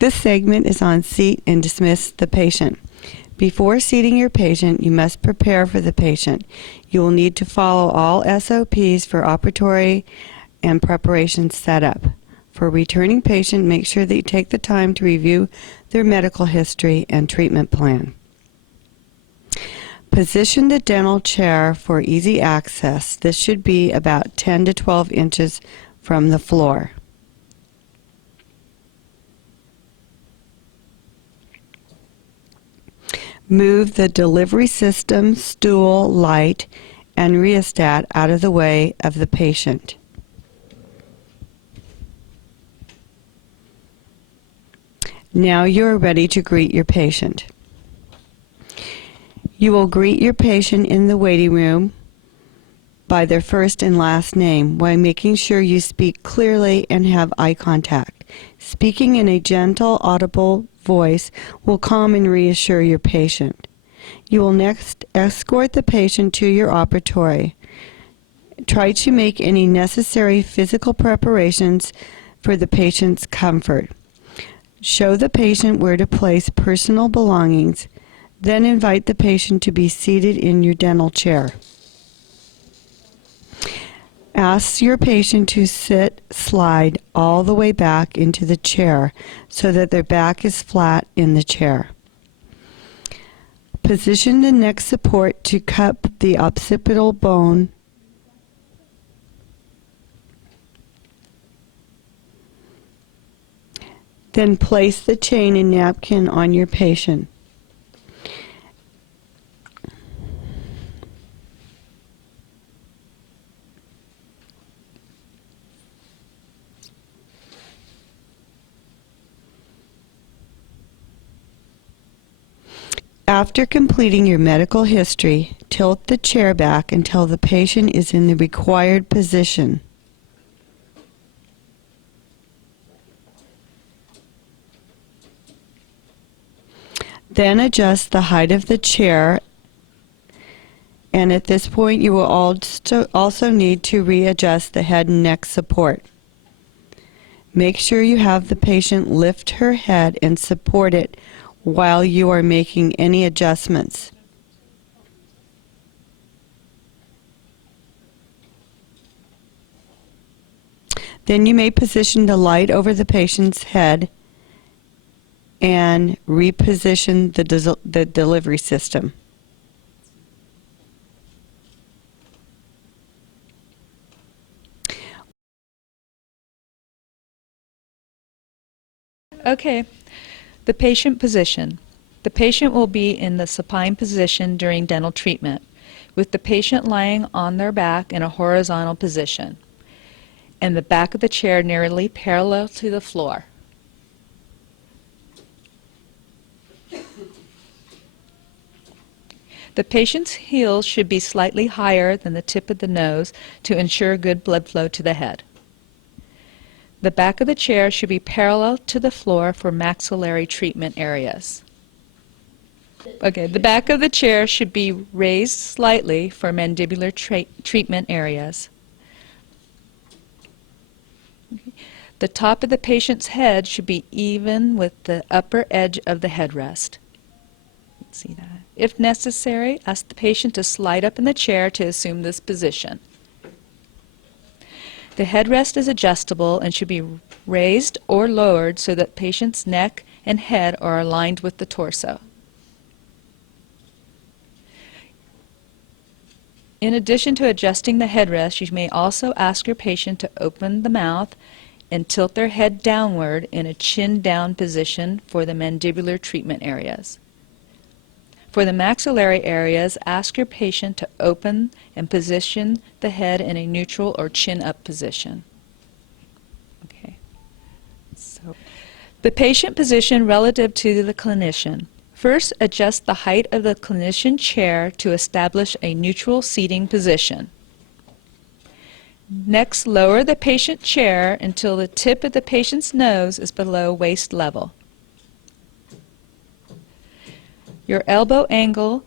This segment is on seat and dismiss the patient. Before seating your patient, you must prepare for the patient. You will need to follow all SOPs for operatory and preparation setup. For a returning patient, make sure that you take the time to review their medical history and treatment plan. Position the dental chair for easy access. This should be about 10 to 12 inches from the floor. Move the delivery system, stool, light, and rheostat out of the way of the patient. Now you are ready to greet your patient. You will greet your patient in the waiting room by their first and last name while making sure you speak clearly and have eye contact. Speaking in a gentle, audible voice will calm and reassure your patient. You will next escort the patient to your operatory. Try to make any necessary physical preparations for the patient's comfort. Show the patient where to place personal belongings, then invite the patient to be seated in your dental chair. Ask your patient to slide all the way back into the chair so that their back is flat in the chair. Position the neck support to cup the occipital bone. Then place the chain and napkin on your patient. After completing your medical history, tilt the chair back until the patient is in the required position. Then adjust the height of the chair, and at this point you will also need to readjust the head and neck support. Make sure you have the patient lift her head and support it while you are making any adjustments. Then you may position the light over the patient's head and reposition the delivery system. Okay, the patient position. The patient will be in the supine position during dental treatment, with the patient lying on their back in a horizontal position, and the back of the chair nearly parallel to the floor. The patient's heels should be slightly higher than the tip of the nose to ensure good blood flow to the head. The back of the chair should be parallel to the floor for maxillary treatment areas. Okay, the back of the chair should be raised slightly for mandibular treatment areas. Okay. The top of the patient's head should be even with the upper edge of the headrest. Let's see that. If necessary, ask the patient to slide up in the chair to assume this position. The headrest is adjustable and should be raised or lowered so that patient's neck and head are aligned with the torso. In addition to adjusting the headrest, you may also ask your patient to open the mouth and tilt their head downward in a chin down position for the mandibular treatment areas. For the maxillary areas, ask your patient to open and position the head in a neutral or chin up position. Okay. So, the patient position relative to the clinician. First, adjust the height of the clinician chair to establish a neutral seating position. Next, lower the patient chair until the tip of the patient's nose is below waist level. Your elbow angle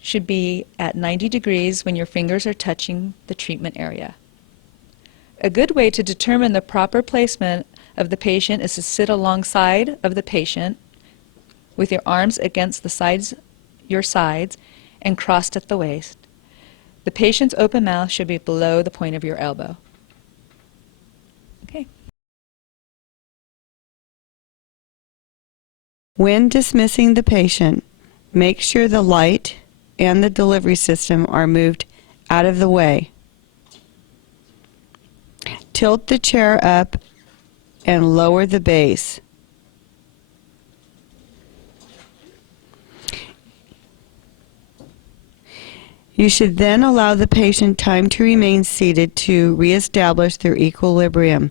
should be at 90 degrees when your fingers are touching the treatment area. A good way to determine the proper placement of the patient is to sit alongside of the patient with your arms against your sides and crossed at the waist. The patient's open mouth should be below the point of your elbow. Okay. When dismissing the patient, make sure the light and the delivery system are moved out of the way. Tilt the chair up and lower the base. You should then allow the patient time to remain seated to reestablish their equilibrium.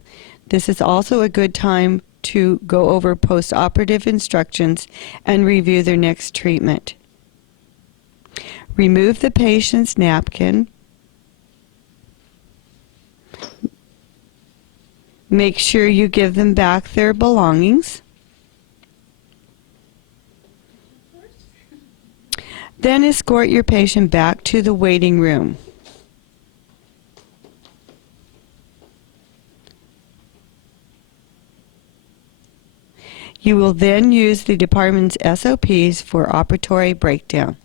This is also a good time to go over post-operative instructions and review their next treatment. Remove the patient's napkin. Make sure you give them back their belongings. Then escort your patient back to the waiting room. You will then use the department's SOPs for operatory breakdown.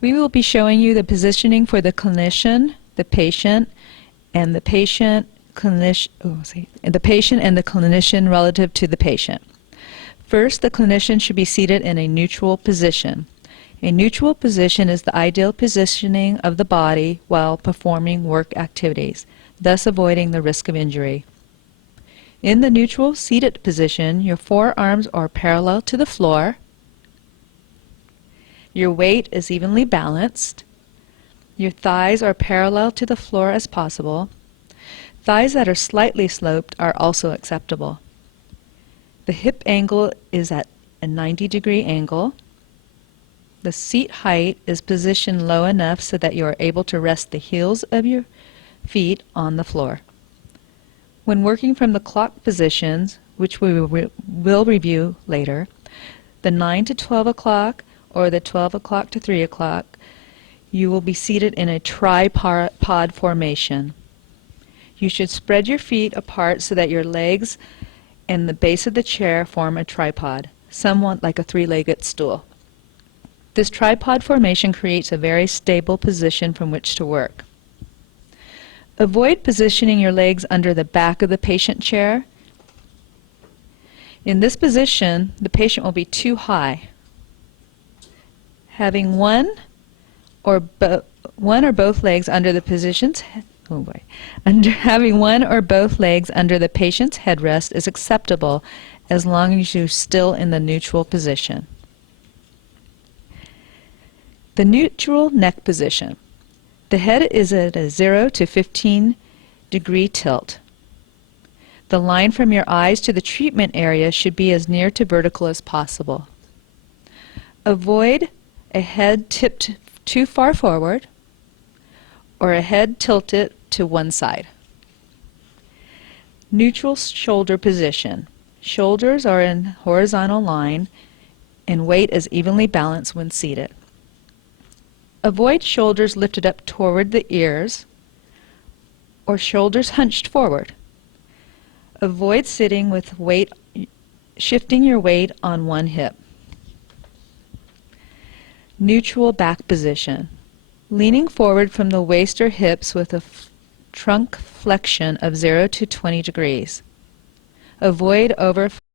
We will be showing you the positioning for the clinician, the patient, and the patient and the clinician relative to the patient. First, the clinician should be seated in a neutral position. A neutral position is the ideal positioning of the body while performing work activities, thus avoiding the risk of injury. In the neutral seated position, your forearms are parallel to the floor. Your weight is evenly balanced. Your thighs are parallel to the floor as possible. Thighs that are slightly sloped are also acceptable. The hip angle is at a 90-degree angle. The seat height is positioned low enough so that you are able to rest the heels of your feet on the floor. When working from the clock positions, which we will review later, the 9 to 12 o'clock or the 12 o'clock to 3 o'clock, you will be seated in a tripod formation. You should spread your feet apart so that your legs and the base of the chair form a tripod, somewhat like a three-legged stool. This tripod formation creates a very stable position from which to work. Avoid positioning your legs under the back of the patient chair. In this position, the patient will be too high. Having one or both legs under the having one or both legs under the patient's headrest is acceptable as long as you're still in the neutral position. The neutral neck position. The head is at a 0 to 15 degree tilt. The line from your eyes to the treatment area should be as near to vertical as possible. Avoid a head tipped too far forward or a head tilted to one side. Neutral shoulder position. Shoulders are in horizontal line and weight is evenly balanced when seated. Avoid shoulders lifted up toward the ears or shoulders hunched forward. Avoid sitting with shifting your weight on one hip. Neutral back position. Leaning forward from the waist or hips with a trunk flexion of 0 to 20 degrees. Avoid over